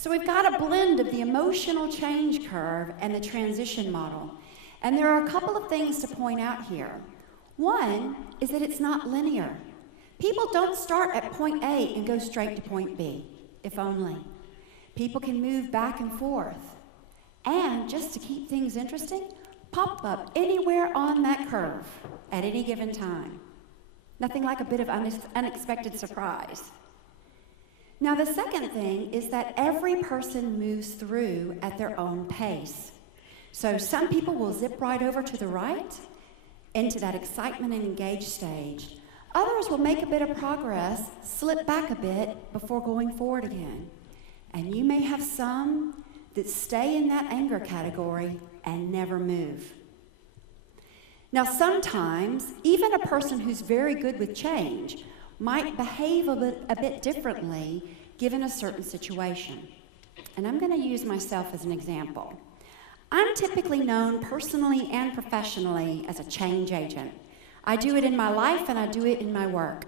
So we've got a blend of the emotional change curve and the transition model. And there are a couple of things to point out here. One is that it's not linear. People don't start at point A and go straight to point B, if only. People can move back and forth. And just to keep things interesting, pop up anywhere on that curve at any given time. Nothing like a bit of unexpected surprise. Now, the second thing is that every person moves through at their own pace. So some people will zip right over to the right into that excitement and engaged stage. Others will make a bit of progress, slip back a bit before going forward again. And you may have some that stay in that anger category and never move. Now, sometimes, even a person who's very good with change might behave a bit differently given a certain situation. And I'm going to use myself as an example. I'm typically known personally and professionally as a change agent. I do it in my life and I do it in my work.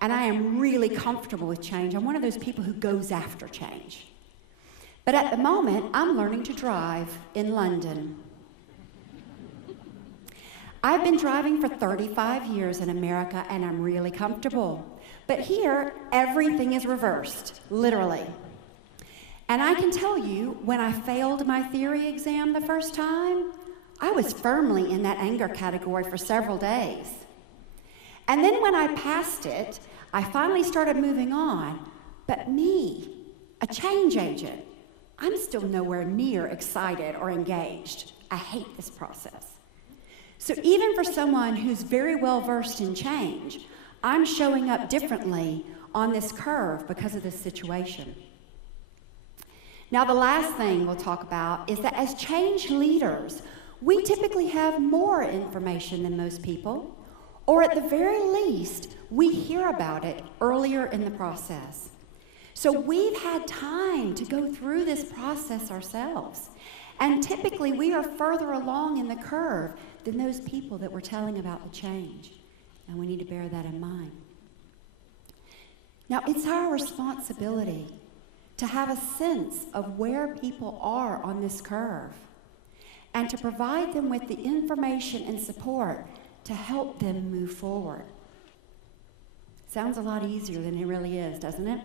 And I am really comfortable with change. I'm one of those people who goes after change. But at the moment, I'm learning to drive in London. I've been driving for 35 years in America, and I'm really comfortable. But here, everything is reversed, literally. And I can tell you, when I failed my theory exam the first time, I was firmly in that anger category for several days. And then when I passed it, I finally started moving on. But me, a change agent, I'm still nowhere near excited or engaged. I hate this process. So even for someone who's very well versed in change, I'm showing up differently on this curve because of this situation. Now, the last thing we'll talk about is that as change leaders, we typically have more information than most people, or at the very least, we hear about it earlier in the process. So we've had time to go through this process ourselves. And typically, we are further along in the curve than those people that we're telling about the change. And we need to bear that in mind. Now, it's our responsibility to have a sense of where people are on this curve and to provide them with the information and support to help them move forward. Sounds a lot easier than it really is, doesn't it?